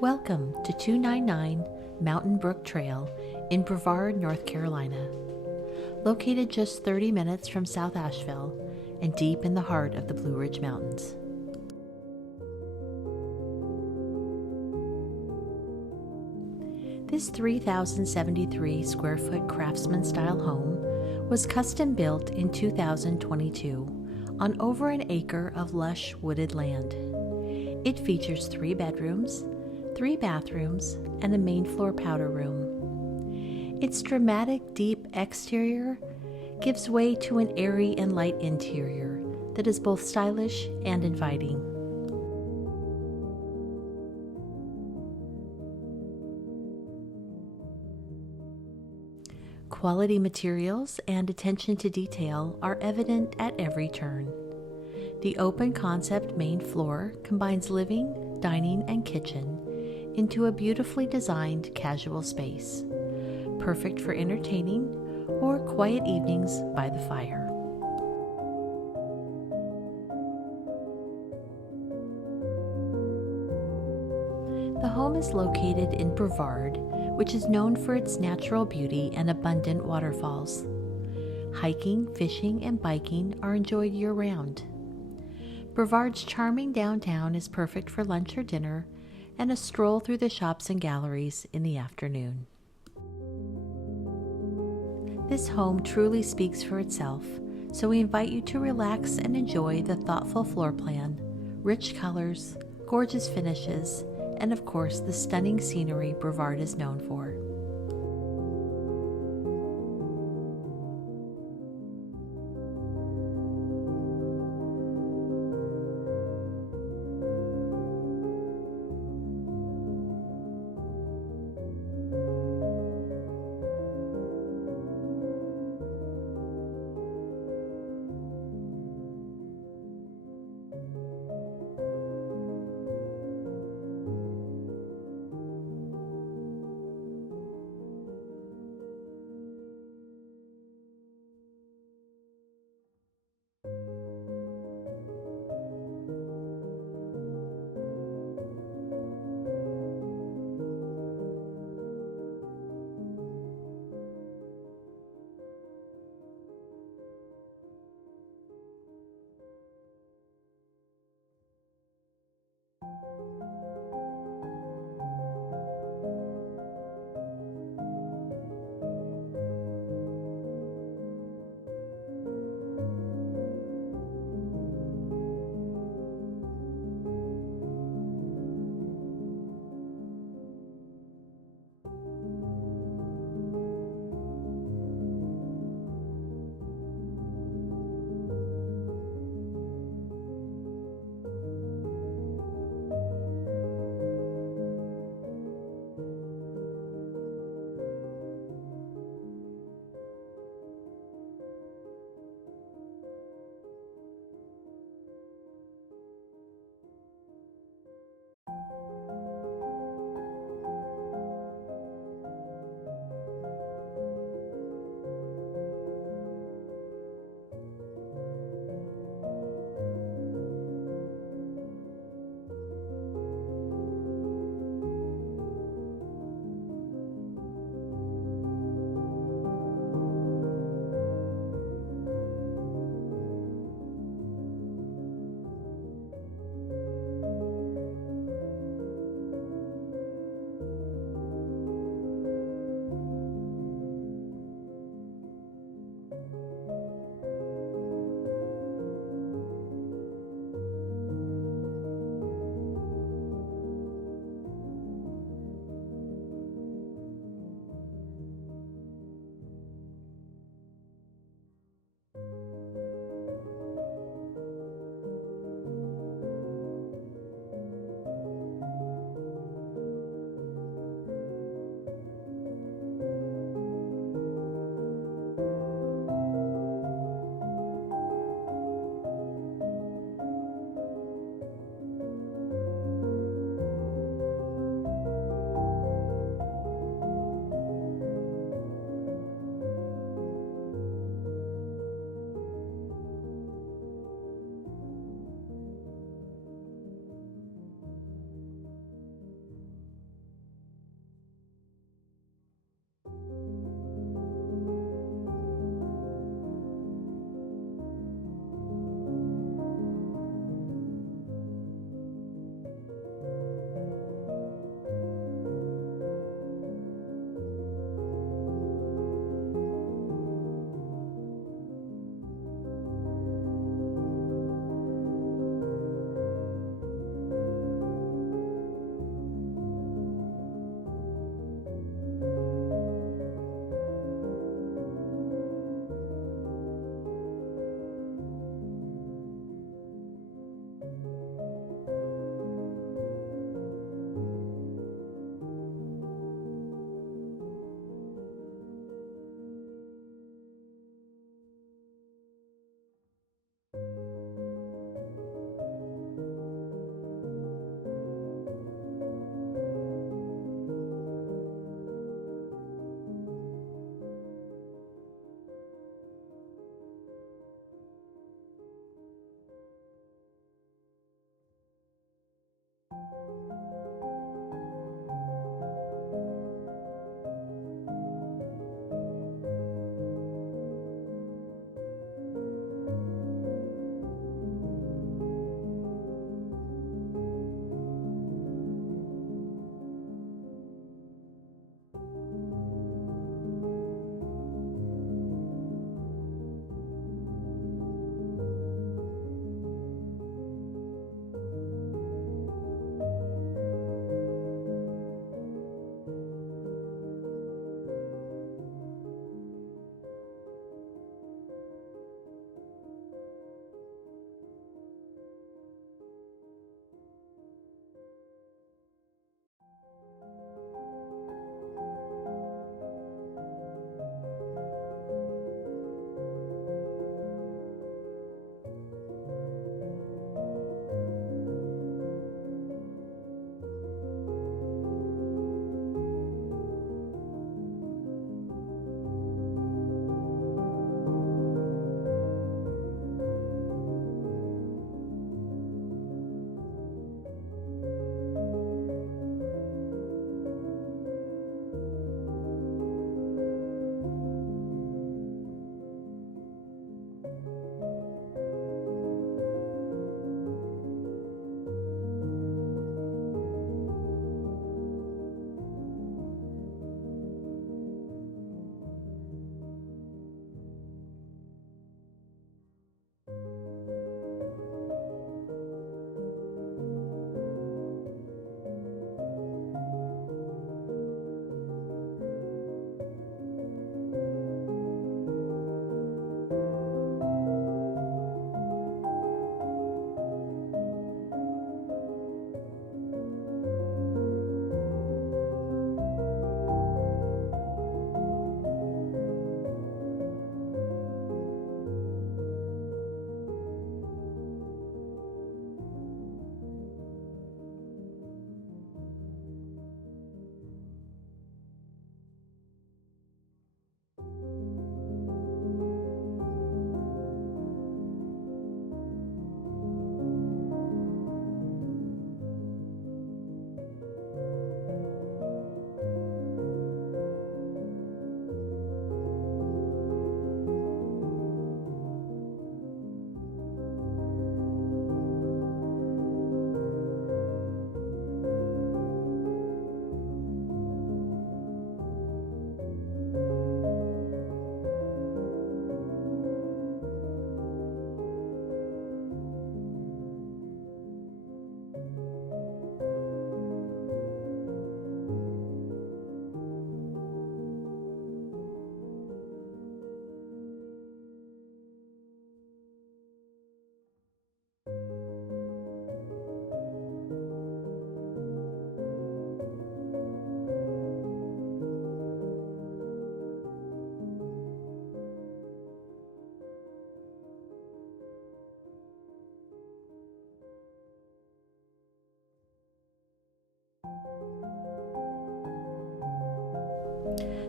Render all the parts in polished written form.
Welcome to 299 Mountain Brook Trail in Brevard, North Carolina. Located just 30 minutes from South Asheville and deep in the heart of the Blue Ridge Mountains. This 3,073 square foot Craftsman style home was custom built in 2022 on over an acre of lush wooded land. It features 3 bedrooms, 3 bathrooms, and a main floor powder room. Its dramatic, deep exterior gives way to an airy and light interior that is both stylish and inviting. Quality materials and attention to detail are evident at every turn. The open concept main floor combines living, dining, and kitchen into a beautifully designed casual space, perfect for entertaining or quiet evenings by the fire. The home is located in Brevard, which is known for its natural beauty and abundant waterfalls. Hiking, fishing, and biking are enjoyed year-round. Brevard's charming downtown is perfect for lunch or dinner and a stroll through the shops and galleries in the afternoon. This home truly speaks for itself, so we invite you to relax and enjoy the thoughtful floor plan, rich colors, gorgeous finishes, and of course the stunning scenery Brevard is known for.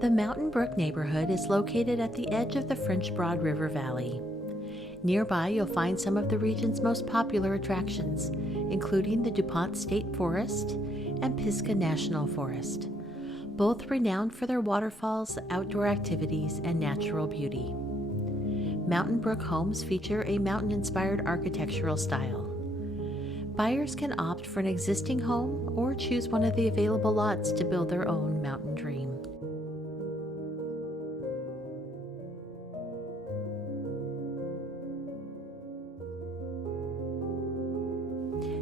The Mountain Brook neighborhood is located at the edge of the French Broad River Valley. Nearby, you'll find some of the region's most popular attractions, including the DuPont State Forest and Pisgah National Forest, both renowned for their waterfalls, outdoor activities, and natural beauty. Mountain Brook homes feature a mountain-inspired architectural style. Buyers can opt for an existing home or choose one of the available lots to build their own mountain dream.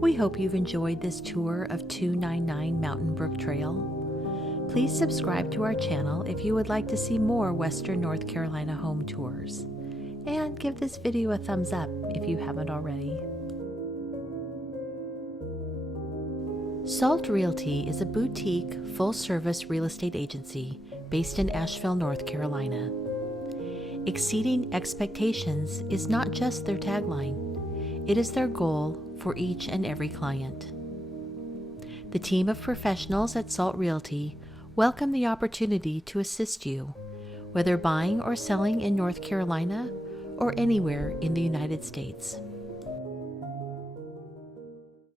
We hope you've enjoyed this tour of 299 Mountain Brook Trail. Please subscribe to our channel if you would like to see more Western North Carolina home tours. And give this video a thumbs up if you haven't already. Salt Realty is a boutique, full-service real estate agency based in Asheville, North Carolina. Exceeding expectations is not just their tagline, it is their goal for each and every client. The team of professionals at Salt Realty welcome the opportunity to assist you, whether buying or selling in North Carolina or anywhere in the United States.